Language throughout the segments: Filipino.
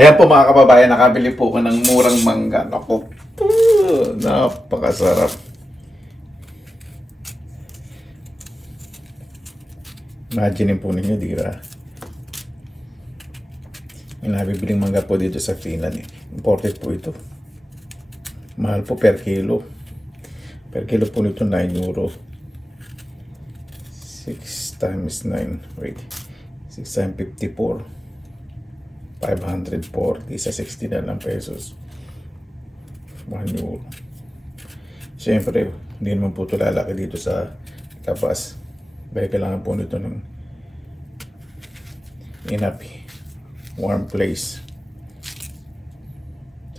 Ayan po mga kababayan, nakabili po ko ng murang mangga. Naku po, napakasarap. Imagine po ninyo, di ba? May nabibiling mangga po dito sa Finland. Imported po ito. Mahal po per kilo. Per kilo po nito 9 euro. 6 times 9. Wait. 6 times 54. 540 sa 60 na lang pesos. 1 euro. Siyempre, hindi naman po ito lalaki dito sa labas. Kaya kailangan po nito ng enough warm place.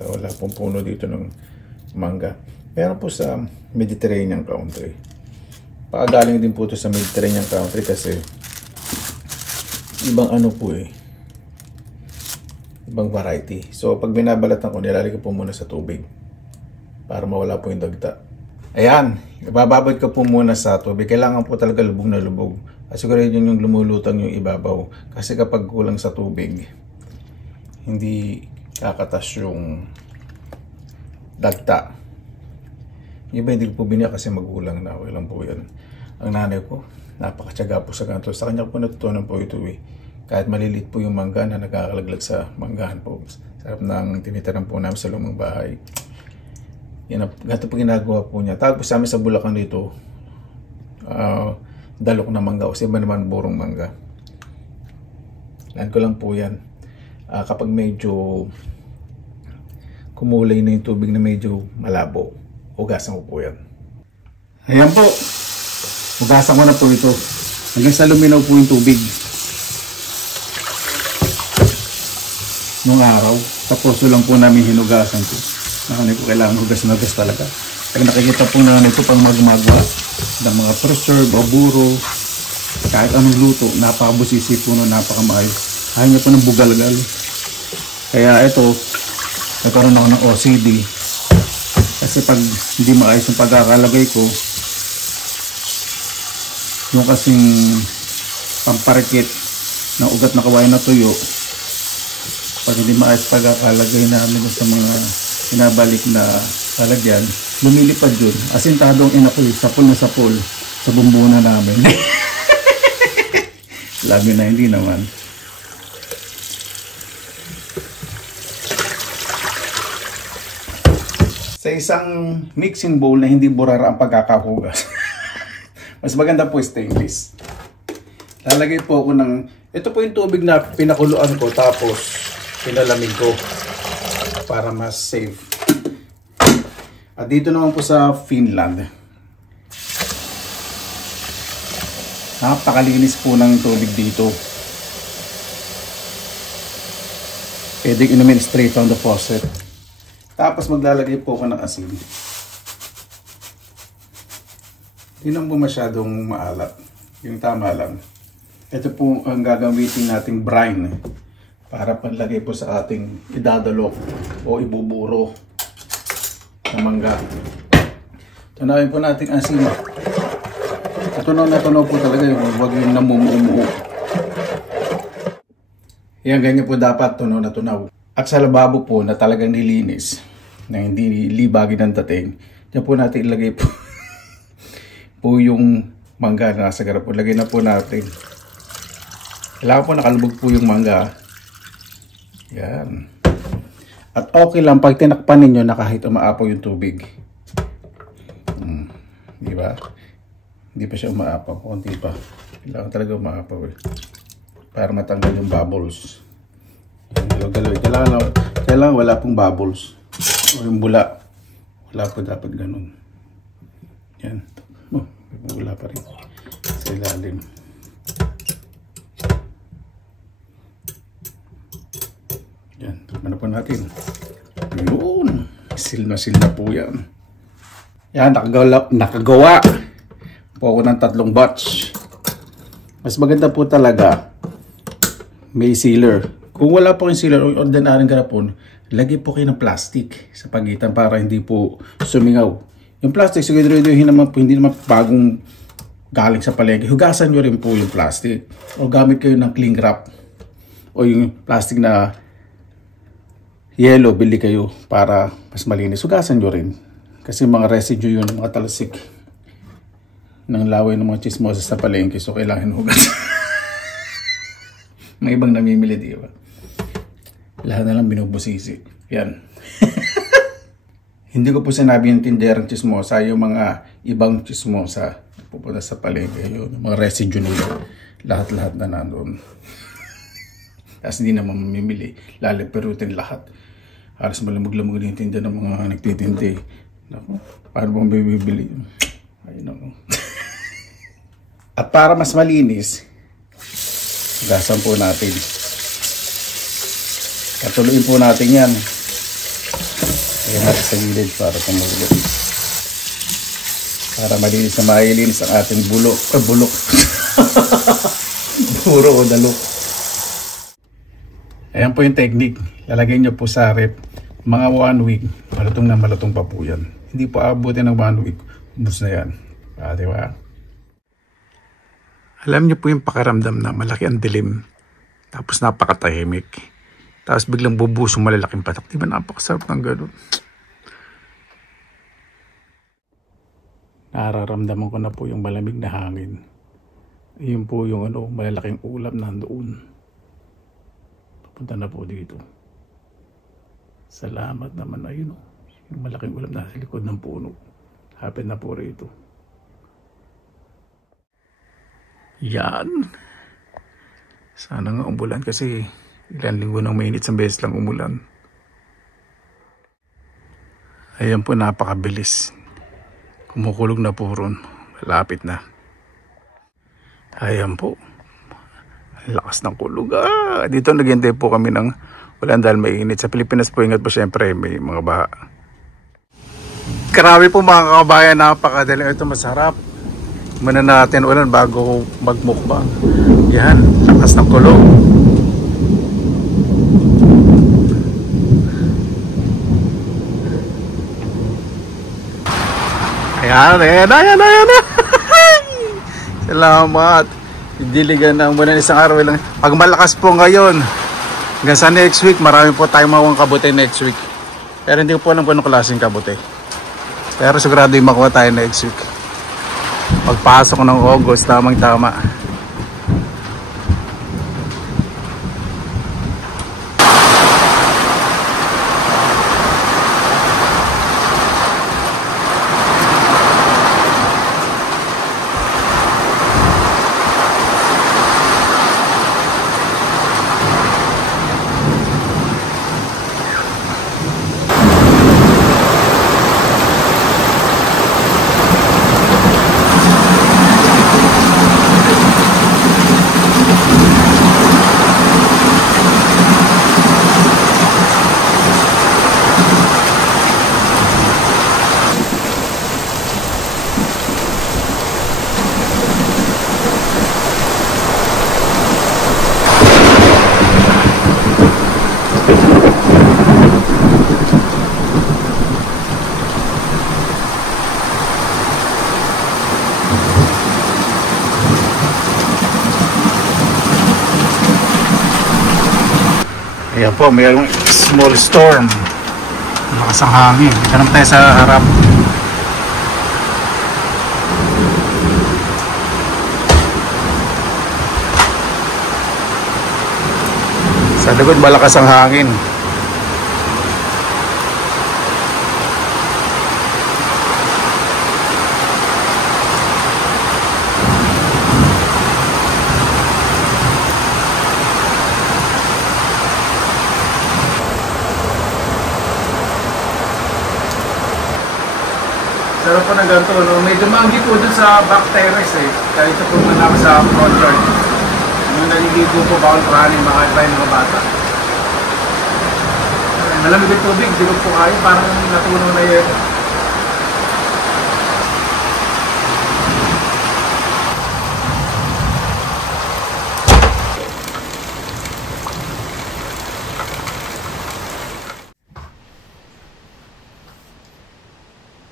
So wala pong puno dito ng mangga. Pero po sa Mediterranean country. Pakagaling din po ito sa Mediterranean country kasi ibang ano po ibang variety. So pag binabalatan ko, nilalagay ko po muna sa tubig para mawala po yung dagta. Ayan, ibababad ko po muna sa tubig. Kailangan po talaga lubog na lubog. Asigurado yung lumulutang yung ibabaw. Kasi kapag kulang sa tubig, hindi kakatas yung dagta. Yung iba hindi ko po biniya kasi magulang na. Okay lang po yan. Ang nanay ko, napakatyaga po sa ganito. Sa kanya po natutunan po ito Kahit malilit po yung mangga na nagkakalaglag sa manggahan po. Sarap ng tinitirahan po namin sa lumang bahay. Yan, ganito po ginagawa po niya. Tawag po sa amin sa Bulacan dito, dalok na mangga o iba naman burong mangga. Lan ko lang po yan. Kapag medyo kumulay na yung tubig na medyo malabo, hugasan ko po yan. Ayan po. Hugasan ko na po ito. Hanggang sa luminaw po yung tubig. Nung araw. Tapos lang po namin hinugasan po. Nakanay ko kailangan hugas na hugas talaga. Pag nakikita po na ito pang magmagwa ng mga preserve o buro, kahit anong luto, napakabusisi po no, napakamaayos. Ayaw niya po ng bugalgal. Kaya ito, nagkaroon ako ng OCD. Kasi pag hindi maayos yung pagkakalagay ko, yung kasing pamparikit ng ugat na kawain na tuyo, pag hindi maayos pagkakalagay namin sa mga pinabalik na lalagyan, lumilipad yun. Asintadong inakoy, sapol na sapol sa bumbuna namin. Labi na hindi naman. Sa isang mixing bowl na hindi burara ang pagkakahugas, mas maganda po stainless. Lalagay po ako ng, ito po yung tubig na pinakuluan ko tapos pinalamig ko para mas safe. At dito naman po sa Finland, napakalinis po ng tubig dito. Pwede inumin straight from the faucet. Tapos maglalagay po ako ng asin. Hindi naman po masyadong maalat. Yung tama lang. Ito po ang gagamitin nating brine para panlagay po sa ating idadalok o ibuburo na mangga. Tunawin po natin ang asin. Tunaw na tunaw po talaga yung huwag yung namumuumuo. Yan, ganyan po dapat, tunaw na tunaw. At sa lababo po na talagang nilinis, na hindi libagin ng dating, yan po natin ilagay po po yung mangga na nasa garap po. Lagay na po natin. Kailangan po nakalubog po yung mangga. Yan. At okay lang pag tinakpan ninyo na kahit umaapaw yung tubig. Di ba? Hindi pa siya umaapaw. Kunti pa. Kailangan talaga umaapaw para matanggal yung bubbles. Kailangan wala pong bubbles. O yung bula. Wala po dapat ganun. Yan. Oh, may bula pa rin. Sa ilalim. Yan. Tignan po natin. Yun. Sil na po yan. Yan. Nakagawa po ako ng 3 batch. Mas maganda po talaga may sealer. Kung wala po yung sealer o ordinaryong garapon, lagay po kayo ng plastic sa pagitan para hindi po sumingaw. Yung plastic, siguraduhin naman po, hindi naman bagong galing sa palengke. Hugasan nyo rin po yung plastic. O gamit kayo ng cling wrap. O yung plastic na yellow, bili kayo para mas malinis. Hugasan nyo rin. Kasi mga residue yun, mga talasik ng laway ng mga chismosas sa palengke. So, kailangan hugasan. May ibang namimili, di ba? Lahat na lang binubusisi. Yan. Hindi ko po sinabi yung tinderang chismosa, yung mga ibang chismosa pupunta sa palengke. Yun, mga residue nila. Lahat-lahat na nandun. Tapos hindi naman mamimili. Laliperutin lahat. Halos malamog-lamog yung tinda ng mga nagtitindi. Naku, paano bang bibili? Ayun ako. At para mas malinis, gasan po natin. Katuloyin po natin yan. Ayan natin sa gilid para pumulot. Para malinis na mailinis ang ating bulok. Bulok. Puro o dalok. Ayan po yung technique. Lalagay nyo po sa rep. Mga 1 week. Malutong na malutong pa po yan. Hindi po abutin ng 1 week. Ubus na yan. Diba? Alam nyo po yung pakiramdam na malaki ang dilim. Tapos napakatahimik. Tapos biglang bubusong malalaking patak. Diba napakasarap ng gano'n? Nararamdaman ko na po yung malamig na hangin. Yun po yung malalaking ulap nandoon. Papunta na po dito. Salamat naman. Ayun yung malaking ulap na sa likod ng puno. Hapit na po rito. Yan. Sana nga umulan kasi ilan linggo nang mainit sa beses lang umulan. Ayan po, napakabilis. Kumukulog na po ron. Malapit na. Ayan po. Ang lakas ng kulog. Dito naghintay po kami ng ulan dahil mainit. Sa Pilipinas po, ingat po syempre may mga baha. Grabe po mga kabayan, napakadali. Ito masarap. Muna natin ulan bago magmukbang. Yan, lakas ng kulog. Ayan. Salamat. Diligan na muna isang araw lang. Pag malakas po ngayon, hanggang sa next week, marami po tayong mawang kabute next week. Pero hindi ko po alam kung anong klaseng kabute. Pero sigurado yung makuha tayo next week. Pagpasok ng August, tamang-tama. Ayan po, mayroong small storm. Malakas ang hangin. Dito naman tayo sa harap. Sa likod malakas ang hangin. Sarap po ng ganito, no? Medyo maanggi po dun sa back terrace eh. Kahit ito po na sa front yard. Nung naliligo po bawal praning makaiba yung mga bata. Malamig yung tubig, di po kayo, parang natunaw na yun.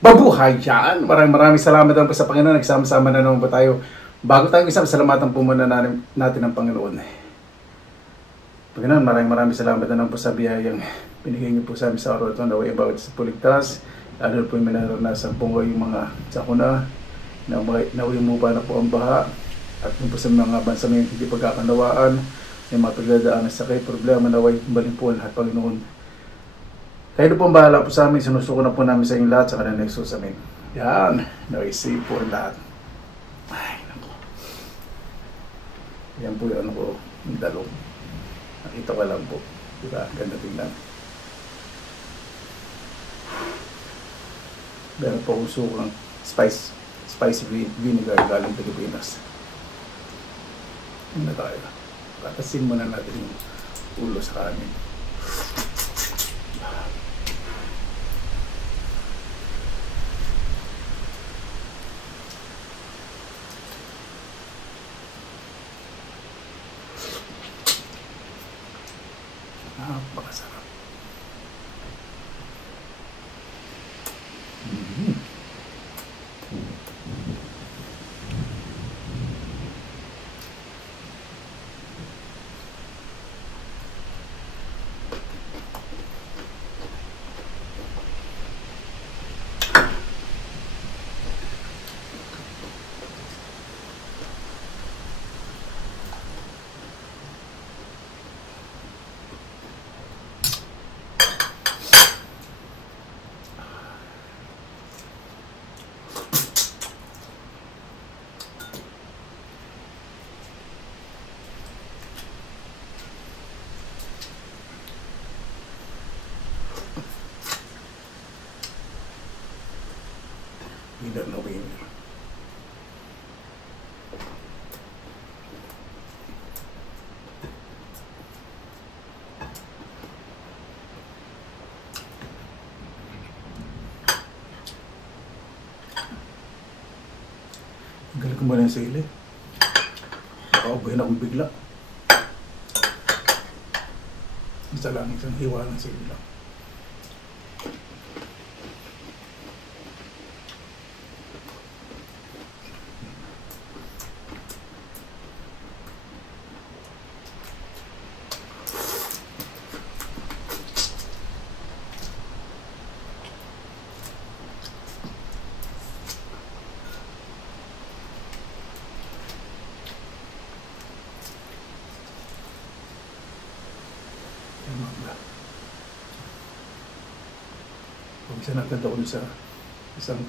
Mabuhay dyan! Maraming salamat po sa Panginoon. Nagsama-sama na naman po tayo. Bago tayo isang salamatan po muna natin ang Panginoon. Pagkainan, maraming salamat na lang po sa biyayang binigay niyo po sa amin sa araw ito. Naway bawat sa puligtas, lalo po yung minaranasan po yung mga sakuna, naway mo ba na po ang baha, at yung po sa mga bansa may hindi pagkakanawaan, may mga pagdadaan sa sakit, problema, naway balin po lahat, Panginoon. Kayo po ang bahala po sa amin, sinusuko na po namin sa inyong lahat sa kanang nagsus amin. Yan, naway save po ang lahat. Ay, nako. Yan po yung ano ko, yung dalong. Nakita ko lang po. Diba? Ganda tingnan. Meron po usok ng spicy vinegar galing Pilipinas. Ano na tayo? Katasin muna natin yung ulo sa kanin. Napakasarap. Winner na winner. Galing ko muna yung sili. Nakaubuhin akong bigla. Isa lang, isang hiwa ng sili lang. Pag-isa natin doon sa isang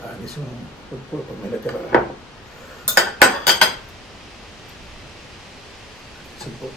makalis yung pagpuro pag may natira. Supo.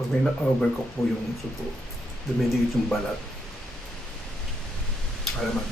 Pag may na-overcook po yung supo, dumidikit yung balat. Alaman.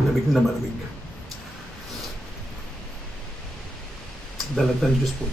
Malamig na malamig. Dalagdan juice po.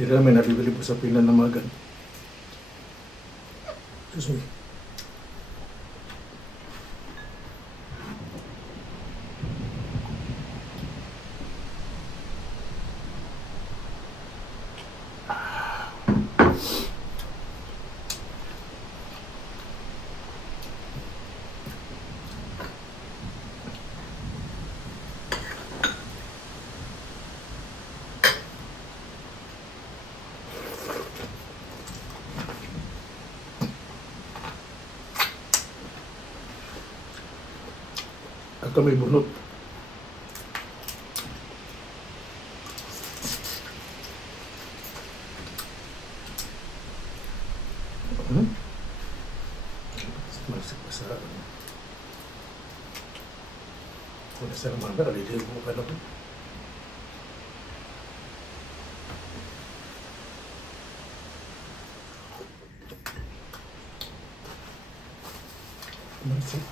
Tira may nabibili po sa pila na magan. Excuse me. Ito may bunot. Masik pa sa kung nasa naman na kaliliw mo ka na po. Masik.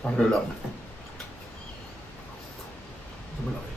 Ano lang. Ito malaki.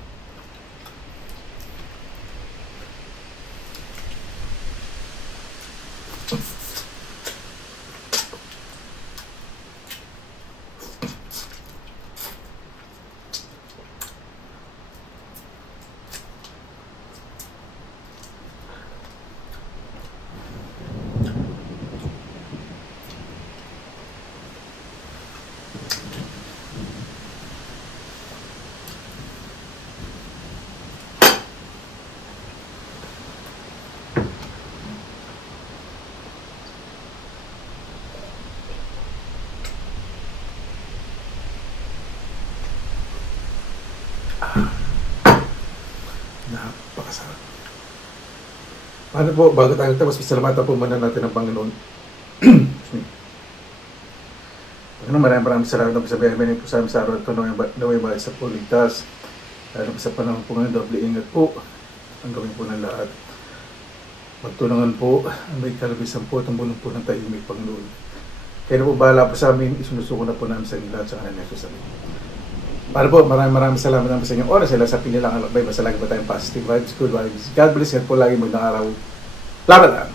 Napakasarap. Paano po, bago tayo tapos, salamatan po muna natin ang Panginoon. Maraming salamat po sa biyaya po sa amin sa araw ito naway ba sa po ligtas. Lalo sa panahon po ngayon, doble ingat po ang gawin po ng lahat. Magtulungan po ang may kalabisan po, tumulong po ng tahimik Panginoon. Kaya na po bahala po sa amin, isinusuko na po namin sa inyo lahat sa kanan sa amin. Para po, maraming salamat naman sa inyong oras. Sila sa pinilang alakbay, basta lagi ba tayong positive vibes, good vibes. God bless, yan po lagi magandang araw. Laban lang!